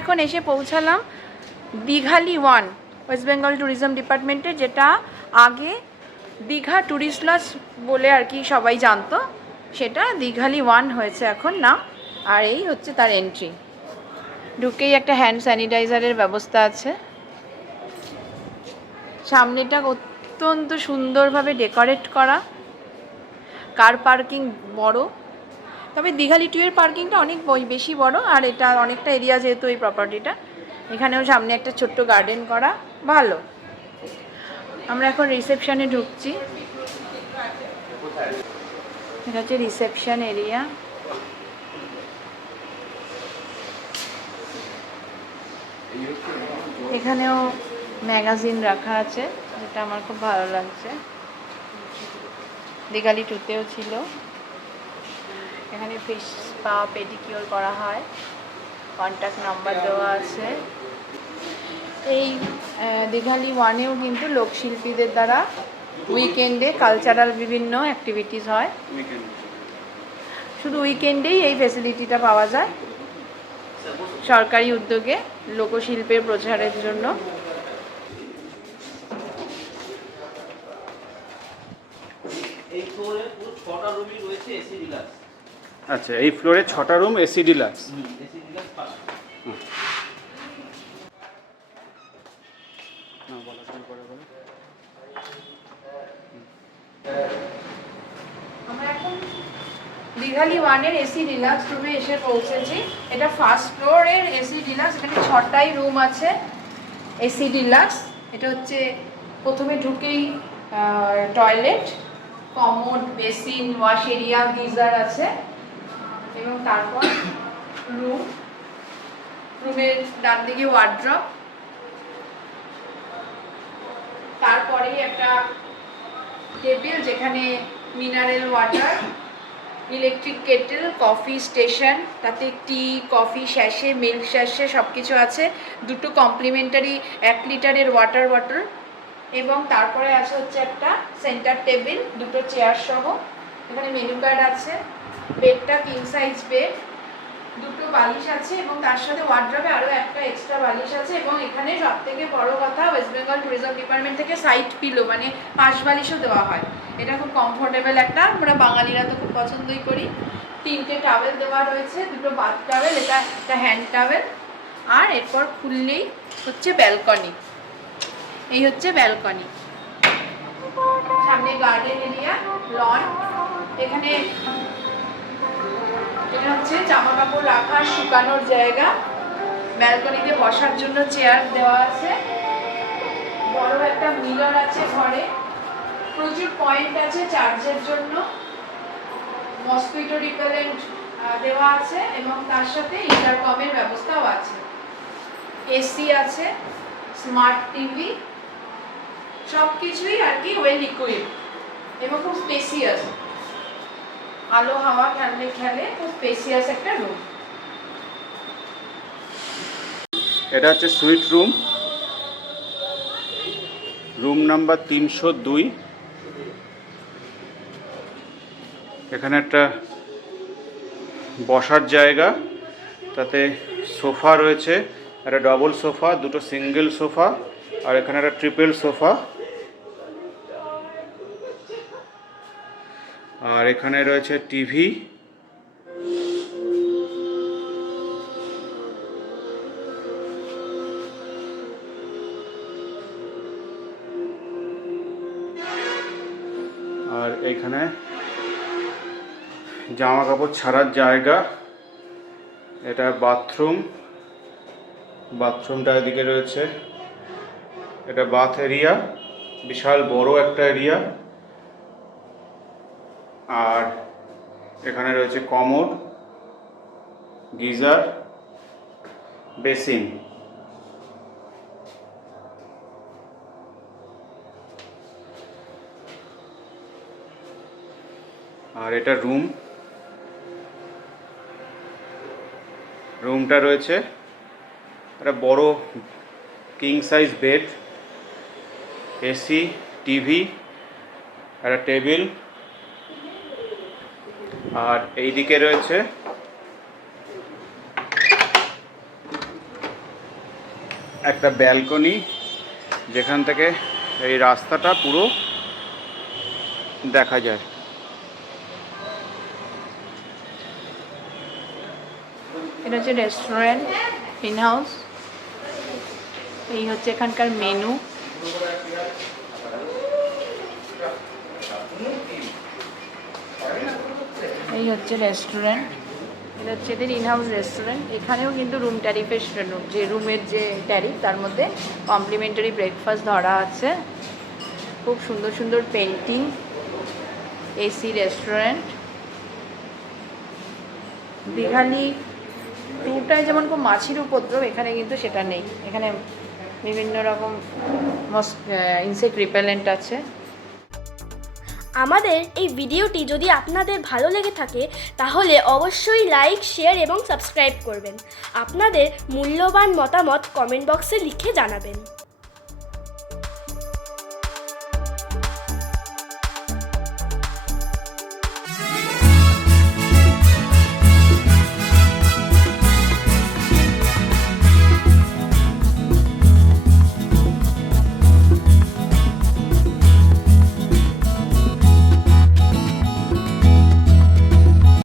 এখন এসে পৌঁছালাম দীঘালি 1 ওয়েস্ট বেঙ্গল ট্যুরিজম ডিপার্টমেন্টে, যেটা আগে দীঘা ট্যুরিস্ট লজ বলে আর কি সবাই জানতো, সেটা দীঘালি 1 হয়েছে এখন নাম। আর এই হচ্ছে তার এন্ট্রি। ঢুকেই একটা হ্যান্ড স্যানিটাইজারের ব্যবস্থা আছে। সামনেটা অত্যন্ত সুন্দরভাবে ডেকোরেট করা। কার পার্কিং বড়, তবে দীঘালি 2 এর পার্কিংটা অনেক বেশি বড়, আর এটা অনেকটা এরিয়া যেহেতু এই প্রপার্টিটা, এখানেও সামনে একটা ছোট্ট গার্ডেন করা, ভালো। আমরা এখন রিসেপশনে ঢুকছি। এটা হচ্ছে রিসেপশন এরিয়া। এখানেও ম্যাগাজিন রাখা আছে, যেটা আমার খুব ভালো লাগছে। দীঘালি 2তেও ছিল। এখানে ফিশ স্পা, পেডিকিওর করা হয়। কন্ট্যাক্ট নাম্বার দেওয়া আছে। এই দীঘালি 1এও কিন্তু লোকশিল্পীদের দ্বারা উইকেন্ডে কালচারাল বিভিন্ন অ্যাক্টিভিটিস হয়। শুধু উইকেন্ডেই এই ফেসিলিটিটা পাওয়া যায় সরকারি উদ্যোগে লোকশিল্পের প্রচারের জন্য। আচ্ছা, এই ফ্লোরে 6টা রুম এসি ডিলাক্স। আমরা এখন দীঘালি 1-এর এসি ডিলাক্স রুমে এসে পৌঁছেছি। এটা ফার্স্ট ফ্লোরের এসি ডিলাক্স। এখানে 6টাই রুম আছে এসি ডিলাক্স। এটা হচ্ছে প্রথমে ঢুকেই toilet, commode, basin, wash area, geyser আছে, এবং তারপর রুমের ডান দিকে ওয়ার্ড্রপ, তারপরেই একটা টেবিল যেখানে mineral water, electric kettle, coffee station, তাতে টি, কফি স্যাশে, মিল্ক স্যাশে সব কিছু আছে, দুটো কমপ্লিমেন্টারি 1 লিটারের ওয়াটার বটল, এবং তারপরে আছে হচ্ছে একটা সেন্টার টেবিল, দুটো চেয়ার সহ। এখানে মেনু কার্ড আছে। বেডটা কিং সাইজ বেড, দুটো বালিশ আছে, এবং তার সাথে ওয়ার্ড্রবে আরও একটা এক্সট্রা বালিশ আছে। এবং এখানে সব থেকে বড় কথা, ওয়েস্ট বেঙ্গল ট্যুরিজম ডিপার্টমেন্ট থেকে সাইড পিলো মানে পাশ বালিশও দেওয়া হয়। এটা খুব কমফোর্টেবল একটা, আমরা বাঙালিরা তো খুব পছন্দই করি। 3টে টাওয়েল দেওয়া রয়েছে, দুটো বাথ টাওয়েল, এটা একটা হ্যান্ড টাওয়েল। আর এরপর খুললেই হচ্ছে ব্যালকনি। এই হচ্ছে ব্যালকনি। সামনে গার্ডেন এরিয়া, লন। এখানে এটা হচ্ছে জামা কাপড় রাখার, শুকানোর জায়গা। ব্যালকনিতে বসার জন্য চেয়ার দেওয়া আছে। বড় একটা মিরর আছে ঘরে। প্রচুর পয়েন্ট আছে চার্জের জন্য। মসকুইটো রিপেলেন্ট দেওয়া আছে, এবং তার সাথে ইন্টারকমের ব্যবস্থাও আছে। এসি আছে, স্মার্ট টিভি, সব কিছুই আর কি ওয়েল ইকুইপড, এবং খুব স্পেসিয়াস। আলো হাওয়া খেলে খুব স্পেসিয়াস একটা রুম। এটা হচ্ছে সুইট রুম, রুম নাম্বার 302। এখানে একটা বসার জায়গা, তাতে সোফা রয়েছে, একটা ডবল সোফা, দুটো সিঙ্গেল সোফা, আর এখানে একটা ট্রিপল সোফা। আর এখানে রয়েছে টিভি। আর এইখানে জামা কাপড় ছাড়ার জায়গা। এটা বাথরুম, বাথরুমটা এদিকে রয়েছে। এটা বাথ এরিয়া, বিশাল বড় একটা এরিয়া। আর এখানে রয়েছে কমোড, গিজার, বেসিন। আর এটা রুমটা রয়েছে একটা বড় king size bed, AC, TV, একটা টেবিল। আর এইদিকে রয়েছে একটা ব্যালকনি, যেখান থেকে এই রাস্তাটা পুরো দেখা যায়। এটা হচ্ছে রেস্টুরেন্ট ইন হাউস। এই হচ্ছে এখানকার মেনু। এই হচ্ছে রেস্টুরেন্ট, এটা হচ্ছে এদের ইন হাউস রেস্টুরেন্ট। এখানেও কিন্তু রুম ট্যারিফের যে রুমের যে ট্যারিফ তার মধ্যে কমপ্লিমেন্টারি ব্রেকফাস্ট ধরা আছে। খুব সুন্দর সুন্দর পেন্টিং, এসি রেস্টুরেন্ট। দীঘালি ট্যুরটায় যেমন খুব মাছির উপদ্রব, এখানে কিন্তু সেটা নেই। এখানে বিভিন্ন রকম ইনসেক্ট রিপেলেন্ট আছে। আমাদের এই ভিডিওটি যদি আপনাদের ভালো লেগে থাকে তাহলে অবশ্যই লাইক, শেয়ার এবং সাবস্ক্রাইব করবেন। আপনাদের মূল্যবান মতামত কমেন্ট বক্সে লিখে জানাবেন।